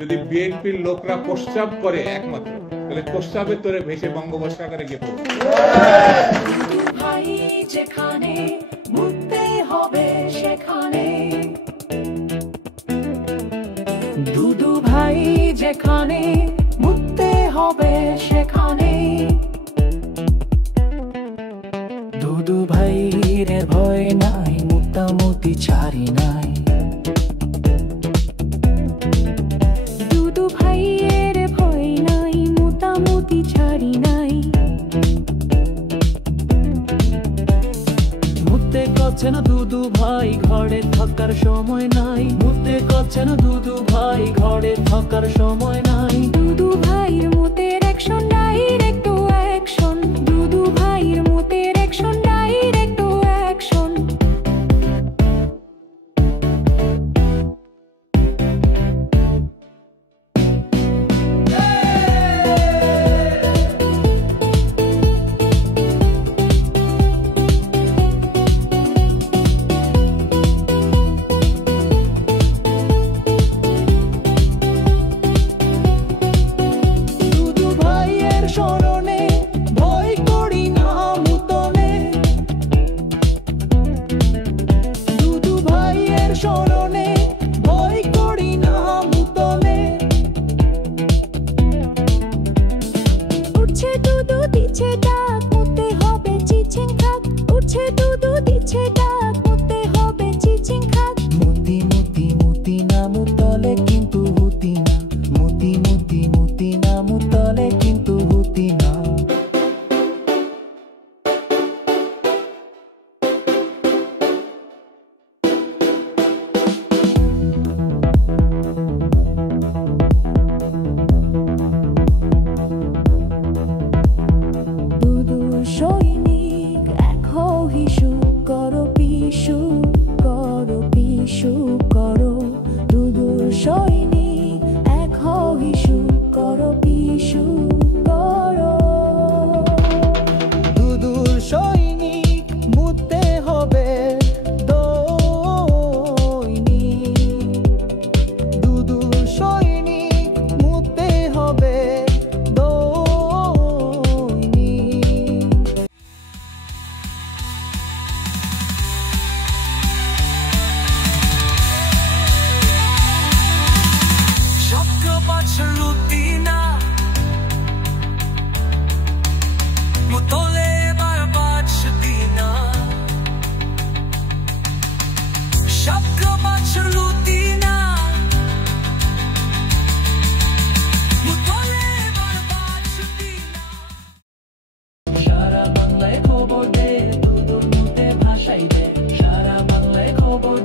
যদি বিএনপির লোকরা প্রস্তাব করে একমাত্র, তাহলে প্রস্তাবের তোরে ভেসে বঙ্গোপসাগরে গিয়ে পড়বে। ভাই যেখানে মুক্তি হবে সেখানে, দুদু ভাই যেখানে মুক্তি হবে সেখানে, দুদু ভাইয়ের ভয় নাই, মোটামুটি ছাড়ি নাই, দুদু ভাইয়ের ভয় নাই, মোটামুটি ছাড়ি নাই। মুক্তি করছে না দুদু ভাই, ঘরে থাকার সময় নাই, মুক্তি করছে না দুদু ভাই, ঘরে থাকার সময় নাই, দুদু ভাইয়ের মতের অ্যাকশন ডাইরেক্ট অ্যাকশন, দুদু ভাইয়ের মতের অ্যাকশন ডাইরেক্ট অ্যাকশন। সারা বাংলায় খবর দে, দুদুর মুতে ভাষাই দে, সারা বাংলায় খবর